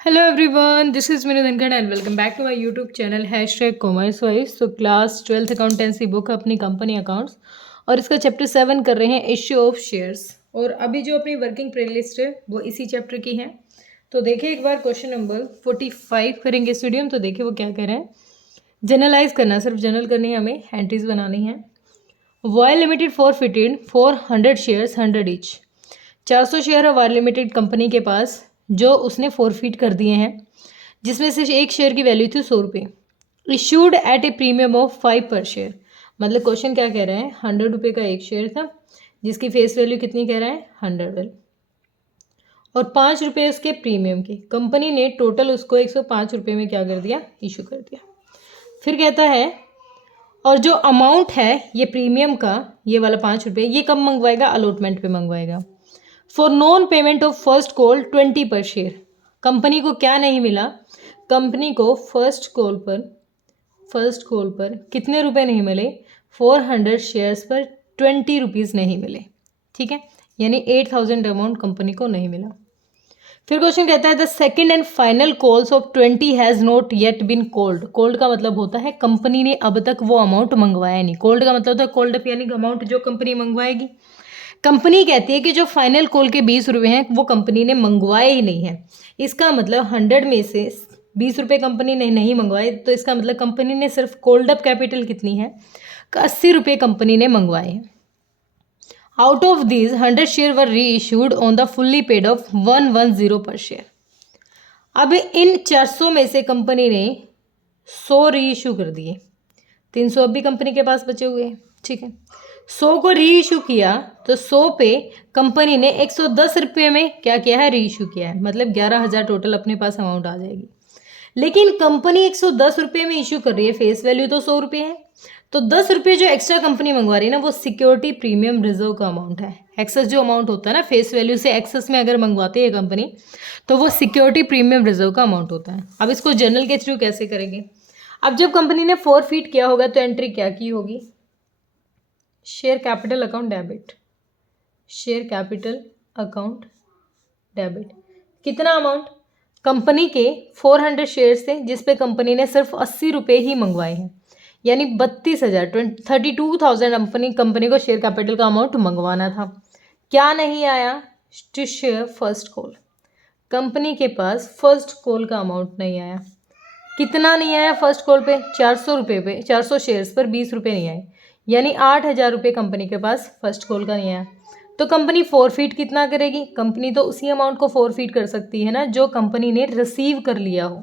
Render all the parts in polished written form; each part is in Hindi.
Hello everyone, this is Minu Dhankad and welcome back to my YouTube channel #CommerceWise। तो क्लास 12th अकाउंटेंसी बुक है अपनी कंपनी अकाउंट्स और इसका चैप्टर 7 कर रहे हैं इश्यू ऑफ शेयर्स। और अभी जो अपनी वर्किंग प्लेलिस्ट है वो इसी चैप्टर की है। तो देखिए एक बार क्वेश्चन नंबर 45 करेंगे स्टूडियो। तो देखिए वो क्या कह रहे हैं। जनरलाइज करना, सिर्फ जनरल करनी है, हमें एंट्रीज बनानी है। Wire limited forfeited 400 shares 100 each. 400 share है वायर लिमिटेड कंपनी के पास जो उसने फॉरफिट कर दिए हैं, जिसमें से एक शेयर की वैल्यू थी 100 रुपये। Issued at A premium of 5 पर शेयर। मतलब क्वेश्चन क्या कह रहे हैं, 100 रुपये का एक शेयर था जिसकी फेस वैल्यू कितनी कह रहा है 100 और 5 रुपये उसके प्रीमियम की। कंपनी ने टोटल उसको 105 रुपये में क्या कर दिया, इशू कर दिया। फिर कहता है और जो अमाउंट है ये प्रीमियम का, ये वाला 5 रुपये, ये कब मंगवाएगा, अलॉटमेंट पे मंगवाएगा। For non payment of first call 20 per share. Company को क्या नहीं मिला, कंपनी को फर्स्ट कॉल पर कितने रुपए नहीं मिले, 400 शेयर्स पर 20 रुपीज़ नहीं मिले। ठीक है, यानी 8000 अमाउंट कंपनी को नहीं मिला। फिर क्वेश्चन कहता है the second and final calls of 20 has not yet bin called. Called का मतलब होता है कंपनी ने अब तक वो अमाउंट मंगवाया नहीं। कॉल्ड का मतलब होता है कॉल्ड अप, यानी अमाउंट जो कंपनी मंगवाएगी। कंपनी कहती है कि जो फाइनल कॉल के 20 रुपये हैं वो कंपनी ने मंगवाए ही नहीं है। इसका मतलब 100 में से 20 रुपये कंपनी ने नहीं मंगवाए, तो इसका मतलब कंपनी ने सिर्फ कॉल्ड अप कैपिटल कितनी है, 80 रुपये कंपनी ने मंगवाए हैं। Out of these 100 share were reissued on the fully paid of 110 per share. अब इन 400 में से कंपनी ने 100 री इशू कर दिए, 300 अब भी कंपनी के पास बचे हुए हैं। ठीक है, 100 को री इशू किया तो 100 पे कंपनी ने 110 रुपये में क्या किया है, री इशू किया है। मतलब 11,000 टोटल अपने पास अमाउंट आ जाएगी। लेकिन कंपनी 110 रुपये में इशू कर रही है, फेस वैल्यू तो 100 रुपये है। तो 10 रुपये जो एक्स्ट्रा कंपनी मंगवा रही है ना, वो सिक्योरिटी प्रीमियम रिजर्व का अमाउंट है। एक्सेस जो अमाउंट होता है ना, फेस वैल्यू से एक्सेस में अगर मंगवाती है कंपनी, तो वो सिक्योरिटी प्रीमियम रिजर्व का अमाउंट होता है। अब इसको जनरल के थ्रू कैसे करेंगे। अब जब कंपनी ने फॉरफिट किया होगा तो एंट्री क्या की होगी, share capital account debit. Share capital account debit कितना अमाउंट, कंपनी के 400 शेयर्स थे जिस पे कंपनी ने सिर्फ 80 रुपये ही मंगवाए हैं, यानी 32,000 32,000 कंपनी को शेयर कैपिटल का अमाउंट मंगवाना था। क्या नहीं आया, to share first call. Company के पास फर्स्ट कॉल का अमाउंट नहीं आया। कितना नहीं आया फर्स्ट कॉल पे, 400 रुपये पे, 400 शेयर्स पर 20 रुपये नहीं आए, यानी 8,000 रुपये कंपनी के पास फर्स्ट कॉल का नहीं आया। तो कंपनी फॉरफिट कितना करेगी, कंपनी तो उसी अमाउंट को फॉरफिट कर सकती है ना जो कंपनी ने रिसीव कर लिया हो।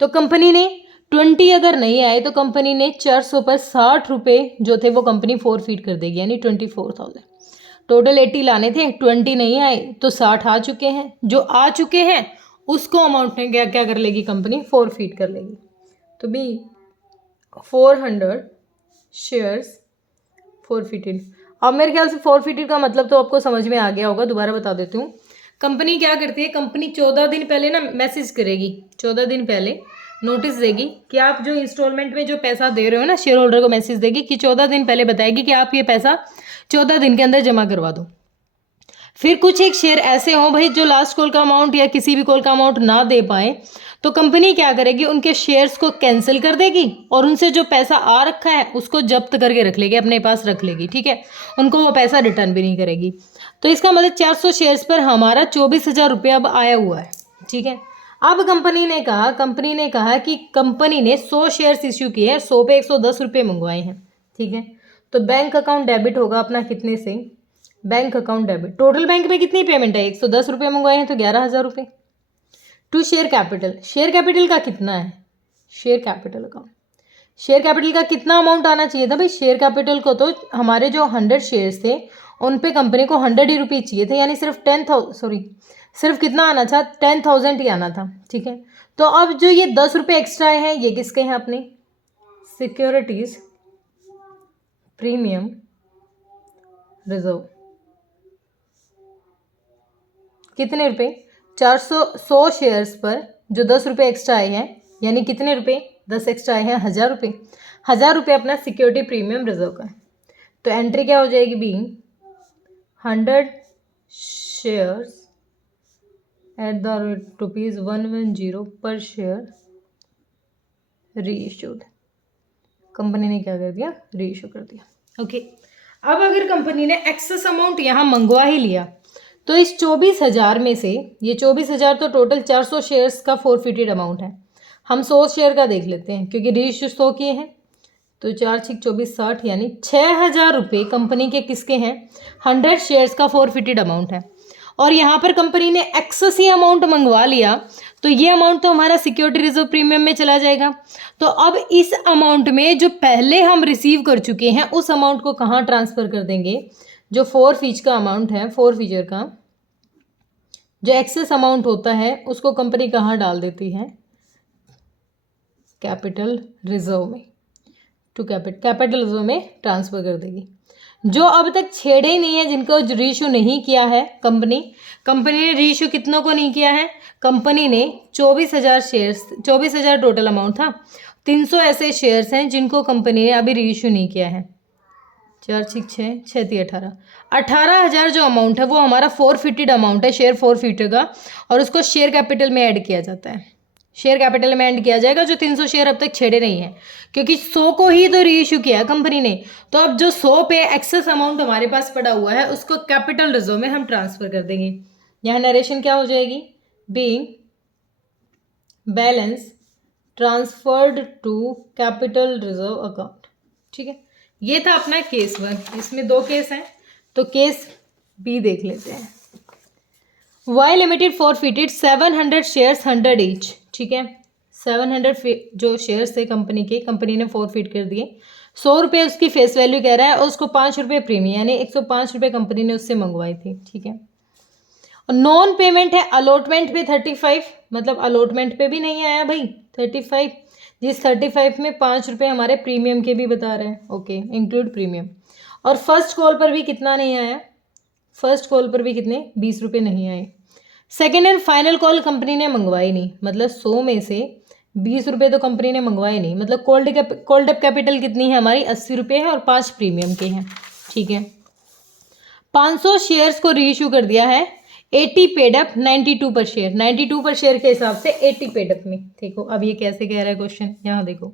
तो कंपनी ने 20 अगर नहीं आए तो कंपनी ने 400 पर 60 रुपये जो थे वो कंपनी फॉरफिट कर देगी, यानी 24,000। टोटल 80 लाने थे, 20 नहीं आए तो 60 आ चुके हैं। जो आ चुके हैं उसको अमाउंट में क्या क्या कर लेगी कंपनी, फॉरफिट कर लेगी। तो बी 400 शेयर्स फॉरफिटेड। अब मेरे ख्याल से फॉरफिटेड का मतलब तो आपको समझ में आ गया होगा, दोबारा बता देती हूँ। कंपनी क्या करती है, कंपनी 14 दिन पहले ना मैसेज करेगी, 14 दिन पहले नोटिस देगी कि आप जो इंस्टॉलमेंट में जो पैसा दे रहे हो ना, शेयर होल्डर को मैसेज देगी कि 14 दिन पहले बताएगी कि आप ये पैसा 14 दिन के अंदर जमा करवा दो। फिर कुछ एक शेयर ऐसे हों भाई जो लास्ट कॉल का अमाउंट या किसी भी कॉल का अमाउंट ना दे पाए, तो कंपनी क्या करेगी, उनके शेयर्स को कैंसिल कर देगी और उनसे जो पैसा आ रखा है उसको जब्त करके रख लेगी, अपने पास रख लेगी। ठीक है, उनको वो पैसा रिटर्न भी नहीं करेगी। तो इसका मतलब 400 शेयर्स पर हमारा 24,000 रुपये अब आया हुआ है। ठीक है, अब कंपनी ने कहा कि कंपनी ने 100 शेयर्स इश्यू किए हैं, 100 पे 110 रुपये मंगवाए हैं। ठीक है, तो बैंक अकाउंट डेबिट होगा अपना कितने से, bank account debit. Total bank में कितनी पेमेंट है, 110 रुपये मंगवाए हैं तो 11,000 रुपये। To share capital, share capital का कितना है, share capital account, share capital का कितना अमाउंट आना चाहिए था भाई। शेयर कैपिटल को तो हमारे जो 100 शेयर्स थे उन पे कंपनी को 100 ही रुपये चाहिए थे, यानी सिर्फ कितना आना था, 10,000 ही आना था। ठीक है, तो अब जो ये 10 रुपये एक्स्ट्रा हैं ये किसके हैं, अपने सिक्योरिटीज प्रीमियम रिजर्व। कितने रुपए, 100 शेयर्स पर जो 10 रुपये एक्स्ट्रा आए हैं, यानी कितने रुपए, 10 एक्स्ट्रा आए हैं, 1,000 रुपये। 1,000 रुपये अपना सिक्योरिटी प्रीमियम रिजर्व का है। तो एंट्री क्या हो जाएगी, B 100 shares at the rate ₹110 per share री इशूड। कंपनी ने क्या कर दिया, री इशू कर दिया। ओके, अब अगर कंपनी ने एक्सेस अमाउंट यहाँ मंगवा ही लिया तो इस 24,000 में से, ये 24,000 तो टोटल 400 शेयर्स का फोरफिटेड अमाउंट है, हम 100 शेयर का देख लेते हैं क्योंकि री इशू 100 किए हैं, तो 4 6 24 60 यानी 6,000 रुपये कंपनी के किसके हैं, 100 शेयर्स का फोरफिटेड अमाउंट है। और यहाँ पर कंपनी ने एक्सेस ही अमाउंट मंगवा लिया तो ये अमाउंट तो हमारा सिक्योरिटी रिजर्व प्रीमियम में चला जाएगा। तो अब इस अमाउंट में जो पहले हम रिसीव कर चुके हैं उस अमाउंट को कहाँ ट्रांसफ़र कर देंगे, जो फोरफीच का अमाउंट है, फोरफीचर का जो एक्सेस अमाउंट होता है उसको कंपनी कहाँ डाल देती है, कैपिटल रिजर्व में, टू कैपिटल रिजर्व में ट्रांसफ़र कर देगी। जो अब तक छेड़े ही नहीं है, जिनको रीइशू नहीं किया है कंपनी ने रीइशू कितनों को नहीं किया है, कंपनी ने 24,000 शेयर्स, 24,000 टोटल अमाउंट था, 300 ऐसे शेयर्स हैं जिनको कंपनी ने अभी रीइशू नहीं किया है। 4 6 6 6 3 18,000 जो अमाउंट है वो हमारा फोरफिटेड अमाउंट है, शेयर फोरफिटर का, और उसको शेयर कैपिटल में ऐड किया जाता है, शेयर कैपिटल में ऐड किया जाएगा, जो 300 शेयर अब तक छेड़े नहीं है क्योंकि 100 को ही तो रीइशू किया है कंपनी ने। तो अब जो 100 पे एक्सेस अमाउंट हमारे पास पड़ा हुआ है उसको कैपिटल रिजर्व में हम ट्रांसफर कर देंगे। यहाँ नरेशन क्या हो जाएगी, being balance transferred to capital reserve account. ठीक है, ये था अपना केस 1। इसमें 2 केस हैं तो केस बी देख लेते हैं। Y limited forfeited 700 shares 100 each. ठीक है, 700 जो शेयर्स थे कंपनी के, कंपनी ने फॉरफिट कर दिए। 100 रुपये उसकी फेस वैल्यू कह रहा है और उसको 5 रुपये प्रीमियम यानी 105 रुपये कंपनी ने उससे मंगवाई थी। ठीक है, और नॉन पेमेंट है अलॉटमेंट पे 35, मतलब अलॉटमेंट पे भी नहीं आया भाई 35, जिस 35 में 5 रुपये हमारे प्रीमियम के भी बता रहे हैं। Okay, include premium. और फर्स्ट कॉल पर भी कितना नहीं आया, फर्स्ट कॉल पर भी कितने 20 रुपये नहीं आए। Second and final call company ने मंगवाई नहीं, मतलब 100 में से 20 रुपये तो कंपनी ने मंगवाए नहीं, मतलब कॉल्ड अप कैपिटल कितनी है हमारी 80 रुपये है और 5 प्रीमियम के हैं। ठीक है, 500 शेयर्स को रीइशू कर दिया है, 80 पेड अप 92 पर शेयर, 92 पर शेयर के हिसाब से 80 पेड अप में। देखो अब ये कैसे कह रहा है क्वेश्चन, यहाँ देखो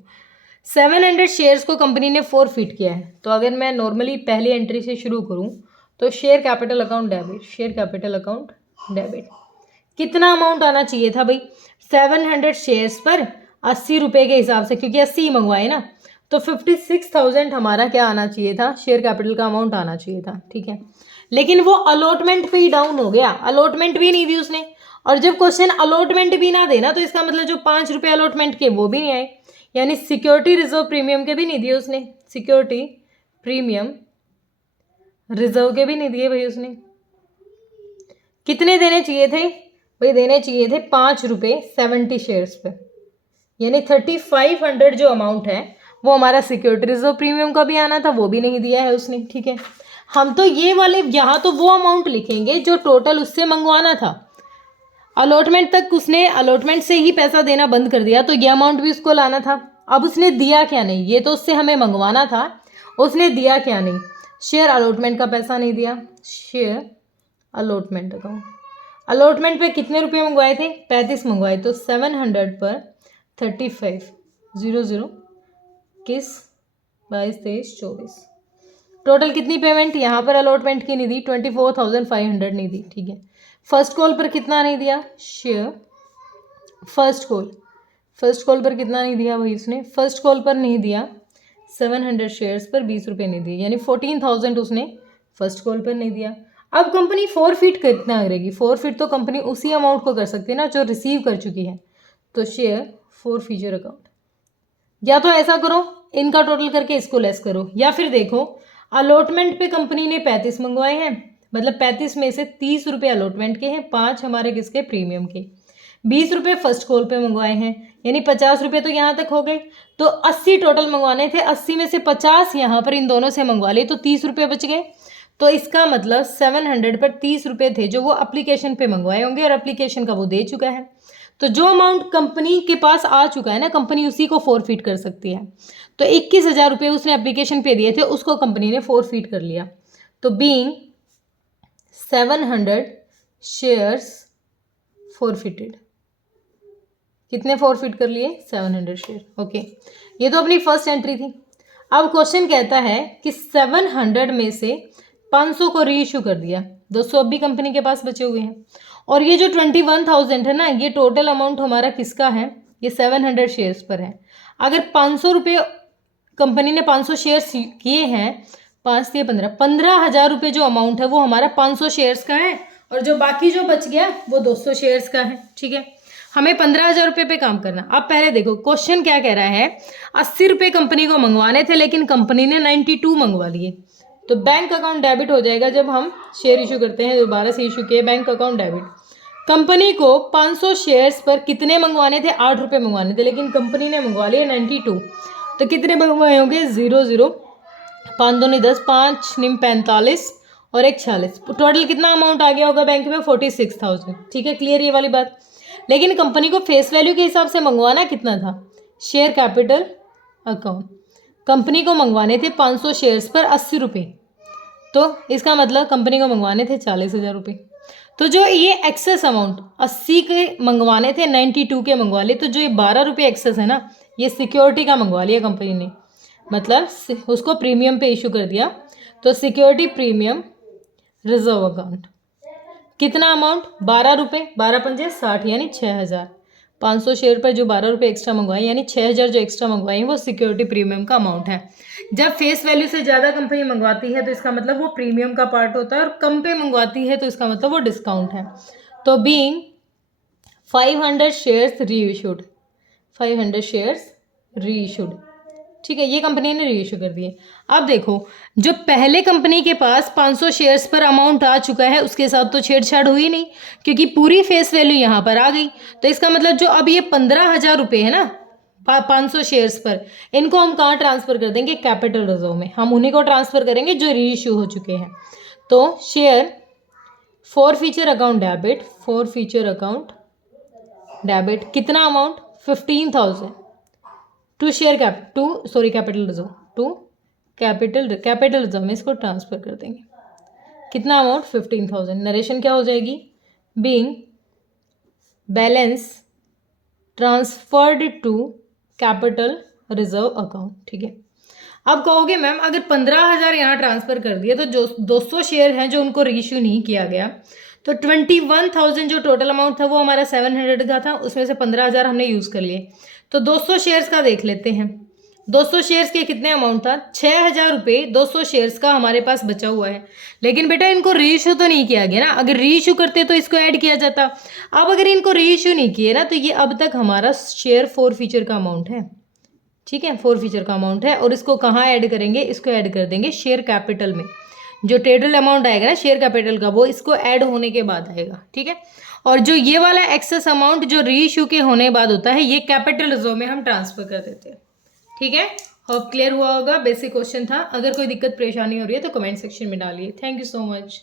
700 शेयर्स को कंपनी ने फोरफिट किया है। तो अगर मैं नॉर्मली पहली एंट्री से शुरू करूँ तो share capital account debit, share capital account debit, कितना अमाउंट आना चाहिए था भाई 700 शेयर्स पर 80 रुपये के हिसाब से, क्योंकि 80 मंगवाए ना, तो 56,000 हमारा क्या आना चाहिए था, शेयर कैपिटल का अमाउंट आना चाहिए था। ठीक है, लेकिन वो अलॉटमेंट पे ही डाउन हो गया, अलॉटमेंट भी नहीं दी उसने। और जब क्वेश्चन अलॉटमेंट भी ना देना तो इसका मतलब जो 5 रुपये अलॉटमेंट के वो भी नहीं आए, यानी सिक्योरिटी रिजर्व प्रीमियम के भी नहीं दिए उसने, सिक्योरिटी प्रीमियम रिजर्व के भी नहीं दिए भाई उसने। कितने देने चाहिए थे भाई, देने चाहिए थे 5 रुपये 70 शेयर्स पे, यानी 3500 जो अमाउंट है वो हमारा सिक्योरिटी रिजर्व प्रीमियम का भी आना था, वो भी नहीं दिया है उसने। ठीक है, हम तो ये वाले यहाँ तो वो अमाउंट लिखेंगे जो टोटल उससे मंगवाना था, अलॉटमेंट तक उसने अलॉटमेंट से ही पैसा देना बंद कर दिया तो ये अमाउंट भी उसको लाना था। अब उसने दिया क्या नहीं, ये तो उससे हमें मंगवाना था, उसने दिया क्या नहीं, शेयर अलॉटमेंट का पैसा नहीं दिया, शेयर अलॉटमेंट अकाउंट, अलॉटमेंट पे कितने रुपए मंगवाए थे 35 मंगवाए, तो 700 पर 3500 किस 22 23 24 टोटल कितनी पेमेंट, यहाँ पर अलॉटमेंट की नहीं दी, 24,500 नहीं दी। ठीक है, फर्स्ट कॉल पर कितना नहीं दिया, शेयर फर्स्ट कॉल पर कितना नहीं दिया भाई उसने, फर्स्ट कॉल पर नहीं दिया 700 शेयर्स पर 20 रुपये नहीं दिए, यानी 14,000 उसने फर्स्ट कॉल पर नहीं दिया। अब कंपनी फोरफिट कितना करेगी, फोरफिट तो कंपनी उसी अमाउंट को कर सकती है ना जो रिसीव कर चुकी है, तो शेयर फोरफिचर अकाउंट। या तो ऐसा करो इनका टोटल करके इसको लेस करो, या फिर देखो अलॉटमेंट पे कंपनी ने 35 मंगवाए हैं, मतलब 35 में से 30 रुपये अलॉटमेंट के हैं, 5 हमारे किसके प्रीमियम के, 20 रुपये फर्स्ट कॉल पे मंगवाए हैं, यानी 50 रुपये तो यहाँ तक हो गए। तो 80 टोटल मंगवाने थे, 80 में से 50 यहाँ पर इन दोनों से मंगवा लिए तो 30 रुपये बच गए। तो इसका मतलब 700 पर 30 रुपये थे जो वो एप्लीकेशन पे मंगवाए होंगे और एप्लीकेशन का वो दे चुका है। तो जो अमाउंट कंपनी के पास आ चुका है ना, कंपनी उसी को फोरफिट कर सकती है। तो 21,000 रुपये उसने एप्लीकेशन पे दिए थे, उसको कंपनी ने फोरफिट कर लिया। तो बीइंग 700 शेयर्स फॉरफिटेड। कितने फॉरफिट कर लिए? 700 शेयर। ओके, ये तो अपनी फर्स्ट एंट्री थी। अब क्वेश्चन कहता है कि 700 में से 500 को री इशू कर दिया, 200 अब भी कंपनी के पास बचे हुए हैं, और ये जो 21,000 है ना, ये टोटल अमाउंट हमारा किसका है? ये 700 शेयर्स पर है। अगर 500 रुपये कंपनी ने 500 शेयर्स किए हैं, 5 से 15,000 रुपये जो अमाउंट है वो हमारा 500 शेयर्स का है, और जो बाकी जो बच गया वो 200 शेयर्स का है। ठीक है, हमें 15,000 रुपये पे काम करना। अब पहले देखो क्वेश्चन क्या कह रहा है, 80 रुपये कंपनी को मंगवाने थे लेकिन कंपनी ने 92 मंगवा लिए, तो बैंक अकाउंट डेबिट हो जाएगा। जब हम शेयर इशू करते हैं, दोबारा से इशू किए, बैंक अकाउंट डेबिट। कंपनी को 500 शेयर्स पर कितने मंगवाने थे? 8 रुपये मंगवाने थे, लेकिन कंपनी ने मंगवा लिए 92, तो कितने मंगवाए होंगे? 0 5 दूनी 10, 5 निम 45 और 1 46, टोटल कितना अमाउंट आ गया होगा बैंक में? 46,000। ठीक है, क्लियर ये वाली बात। लेकिन कंपनी को फेस वैल्यू के हिसाब से मंगवाना कितना था? Share capital account. कंपनी को मंगवाने थे 500 शेयर्स पर 80 रुपये, तो इसका मतलब कंपनी को मंगवाने थे 40,000 रुपये। तो जो ये एक्सेस अमाउंट 80 के मंगवाने थे, 92 के मंगवा लिए, तो जो ये 12 रुपये एक्सेस है ना, ये सिक्योरिटी का मंगवा लिया कंपनी ने, मतलब उसको प्रीमियम पे इशू कर दिया। तो सिक्योरिटी प्रीमियम रिजर्व अकाउंट, कितना अमाउंट? 12 रुपये, 12 पंजे 60, यानी 6,000। 500 शेयर पर जो 12 रुपये एक्स्ट्रा मंगवाए, यानी 6,000 जो एक्स्ट्रा मंगवाए वो सिक्योरिटी प्रीमियम का अमाउंट है। जब फेस वैल्यू से ज़्यादा कंपनी मंगवाती है तो इसका मतलब वो प्रीमियम का पार्ट होता है, और कम पे मंगवाती है तो इसका मतलब वो डिस्काउंट है। तो बीइंग 500 शेयर्स री इशूड, 500 शेयर्स री इशूड। ठीक है, ये कंपनी ने री इशू कर दिए। अब देखो, जो पहले कंपनी के पास 500 शेयर्स पर अमाउंट आ चुका है उसके साथ तो छेड़छाड़ हुई नहीं, क्योंकि पूरी फेस वैल्यू यहाँ पर आ गई। तो इसका मतलब जो अब ये 15,000 रुपये है ना 500 शेयर्स पर, इनको हम कहाँ ट्रांसफ़र कर देंगे? कैपिटल रिजर्व में। हम उन्हीं को ट्रांसफ़र करेंगे जो री इशू हो चुके हैं। तो share for future account debit, for future account debit, कितना amount? 15,000 to share capital reserve, to capital reserve में इसको ट्रांसफ़र कर देंगे। कितना अमाउंट? 15,000। नरेशन क्या हो जाएगी? Being balance transferred to capital reserve account. ठीक है, अब कहोगे मैम अगर 15,000 यहाँ ट्रांसफ़र कर दिए तो जो 200 शेयर हैं जो उनको रीइश्यू नहीं किया गया, तो 21,000 जो टोटल अमाउंट था वो हमारा 700 का था, उसमें से 15,000 हमने यूज़ कर लिए। तो 200 शेयर्स का देख लेते हैं। 200 शेयर्स के कितने अमाउंट था? 6,000 रुपये 200 शेयर्स का हमारे पास बचा हुआ है, लेकिन बेटा इनको री इशू तो नहीं किया गया ना। अगर री इशू करते तो इसको ऐड किया जाता। अब अगर इनको री इशू नहीं किए ना, तो ये अब तक हमारा शेयर फॉर फ्यूचर का अमाउंट है। ठीक है, फॉर फ्यूचर का अमाउंट है, और इसको कहाँ ऐड करेंगे? इसको ऐड कर देंगे शेयर कैपिटल में। जो टोटल अमाउंट आएगा ना शेयर कैपिटल का, वो इसको ऐड होने के बाद आएगा। ठीक है, और जो ये वाला एक्सेस अमाउंट जो री इशू के होने बाद होता है, ये कैपिटल रिजर्व में हम ट्रांसफर कर देते हैं। ठीक है, होप क्लियर हुआ होगा। बेसिक क्वेश्चन था। अगर कोई दिक्कत परेशानी हो रही है तो कमेंट सेक्शन में डालिए। Thank you so much.